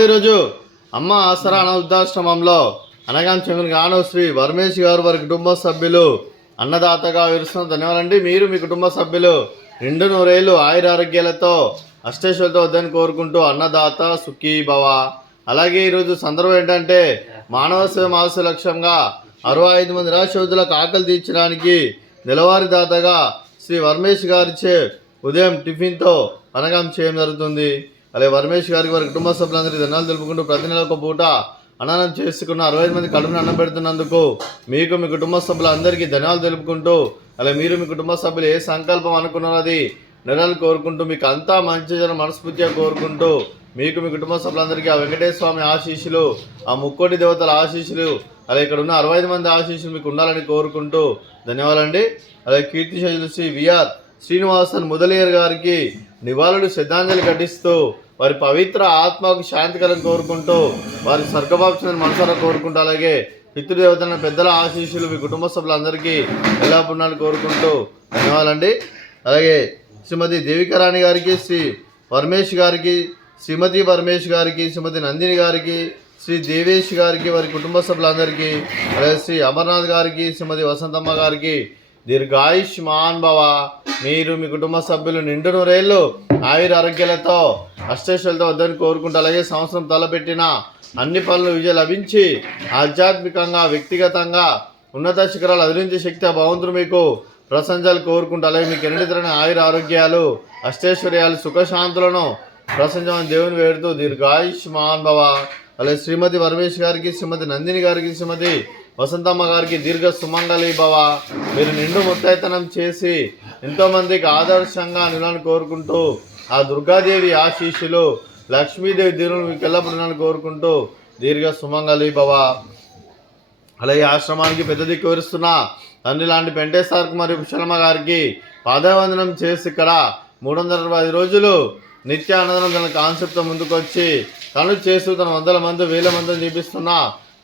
రోజు అమ్మ ఆసరా వృద్ధాశ్రమంలో అనగా చెంగుగాను శ్రీ వర్మేష్ గారు వారి కుటుంబ సభ్యులు అన్నదాతగా విరుస్తున్న ధన్యవాదాలండి. మీరు మీ కుటుంబ సభ్యులు నిండు నూరేళ్లు ఆయురారోగ్యాలతో అష్టేశ్వరతో వద్దని కోరుకుంటూ అన్నదాత సుఖీ భవ. అలాగే ఈరోజు సందర్భం ఏంటంటే మానవ సేవ మాస లక్ష్యంగా 65 మంది నిరాశ్రయులకు ఆకలి తీర్చడానికి నెలవారీ దాతగా శ్రీ వర్మేష్ గారిచే ఉదయం టిఫిన్తో అనగం చేయడం జరుగుతుంది. అలాగే వర్మేష్ గారికి వారి కుటుంబ సభ్యులందరికీ ధన్యవాదాలు తెలుపుకుంటూ ప్రతి నెల ఒక పూట అన్నం చేసుకున్న 65 మంది కడుపుని అన్నం పెడుతున్నందుకు మీకు మీ కుటుంబ సభ్యులందరికీ ధన్యవాదాలు తెలుపుకుంటూ అలాగే మీరు మీ కుటుంబ సభ్యులు ఏ సంకల్పం అనుకున్నారో అది నెలలు కోరుకుంటూ మీకు అంతా మంచి జనం మనస్ఫూర్తిగా కోరుకుంటూ మీకు మీ కుటుంబ సభ్యులందరికీ ఆ వెంకటేశ్వర స్వామి ఆశీస్సులు, ఆ ముక్కోటి దేవతల ఆశీస్సులు, అలాగే ఇక్కడ ఉన్న 65 మంది ఆశీస్సులు మీకు ఉండాలని కోరుకుంటూ ధన్యవాదాలండి. అలాగే కీర్తిశైలు శ్రీ విఆర్ శ్రీనివాసన్ ముదలియర్ గారికి నివాళులు శ్రద్ధాంజలి ఘటిస్తూ వారి పవిత్ర ఆత్మకు శాంతికలను కోరుకుంటూ వారి స్వర్గభాక్షణను మనసారా కోరుకుంటూ అలాగే పితృదేవతల పెద్దల ఆశీస్సులు మీ కుటుంబ సభ్యులందరికీ ఎలా ఉండాలని కోరుకుంటూ ధన్యవాదాలండి. అలాగే శ్రీమతి దేవికారాణి గారికి, శ్రీ వర్మేష్ గారికి, శ్రీమతి వర్మేష్ గారికి, శ్రీమతి నందిని గారికి, శ్రీ దేవేష్ గారికి వారి కుటుంబ సభ్యులందరికీ, అలాగే శ్రీ అమర్నాథ్ గారికి, శ్రీమతి వసంతమ్మ గారికి దీర్ఘాయుష్మాన్ భవ. మీరు మీ కుటుంబ సభ్యులు నిండు నూరేళ్ళు ఆయుర ఆరోగ్యాలతో అష్టేశ్వరులతో వద్దని కోరుకుంటూ అలాగే సంవత్సరం తలపెట్టిన అన్ని పనులు విజయం లభించి ఆధ్యాత్మికంగా వ్యక్తిగతంగా ఉన్నత శిఖరాలు అదిలించే శక్తి ఆ భగవంతుడు మీకు ప్రశంసలు కోరుకుంటూ అలాగే మీకు ఎన్నితరమైన ఆయుర ఆరోగ్యాలు అష్టైశ్వర్యాలు సుఖశాంతులను ప్రశంసమని దేవుని వేడుతూ దీర్ఘాయుష్మాన్ భవ. అలాగే శ్రీమతి వర్మేష్ గారికి, శ్రీమతి నందిని గారికి, శ్రీమతి వసంతమ్మ గారికి దీర్ఘ సుమంగళి భవ. మీరు నిండు ముత్తైతనం చేసి ఎంతోమందికి ఆదర్శంగా నిలని కోరుకుంటూ ఆ దుర్గాదేవి ఆశీస్సులు, లక్ష్మీదేవి దీవులు మీకు ఎల్లప్పుడూ కోరుకుంటూ దీర్ఘ సుమంగళి భవ. అలాగే ఆశ్రమానికి పెద్ద దిక్కు విరుస్తున్న తండ్రి లాంటి పెంటేశ్వర మరియు పుష్పలమ్మ గారికి పాదవందనం చేసి ఇక్కడ 365 రోజులు నిత్య అన్నదానం తన కాన్సెప్ట్తో ముందుకొచ్చి తను చేస్తూ తన 100 మంది 1000 మందిని చూపిస్తున్న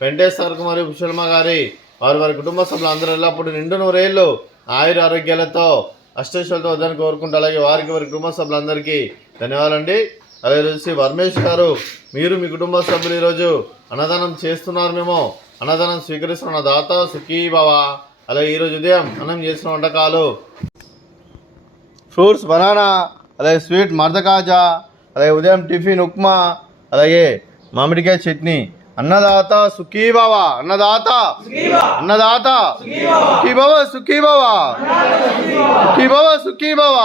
పెంటేశ్వర మరియు పుష్పలమ్మ గారి వారి కుటుంబ సభ్యులు అందరూ ఎల్లప్పుడూ నిండు నూరేళ్ళు ఆయుర ఆరోగ్యాలతో అష్టైశ్వర్యాలతో వద్దని కోరుకుంటూ అలాగే వారి కుటుంబ సభ్యులందరికీ ధన్యవాదాలండి. అలాగే ఈరోజు శ్రీ వర్మేష్ గారు మీరు మీ కుటుంబ సభ్యులు ఈరోజు అన్నదానం చేస్తున్నారు, మేము అన్నదానం స్వీకరిస్తున్న దాత సుఖీ భవ. అలాగే ఈరోజు ఉదయం అన్నం చేసిన వంటకాలు ఫ్రూట్స్ బనానా, అలాగే స్వీట్ మర్దకాజా, అలాగే ఉదయం టిఫిన్ ఉప్మా, అలాగే మామిడికాయ చట్నీ. అన్నదాత సుఖీ భవ, అన్నదాత అన్నదాత సుఖీ భవ, సుఖీ భవ, సుఖీ భవ, సుఖీ భవ.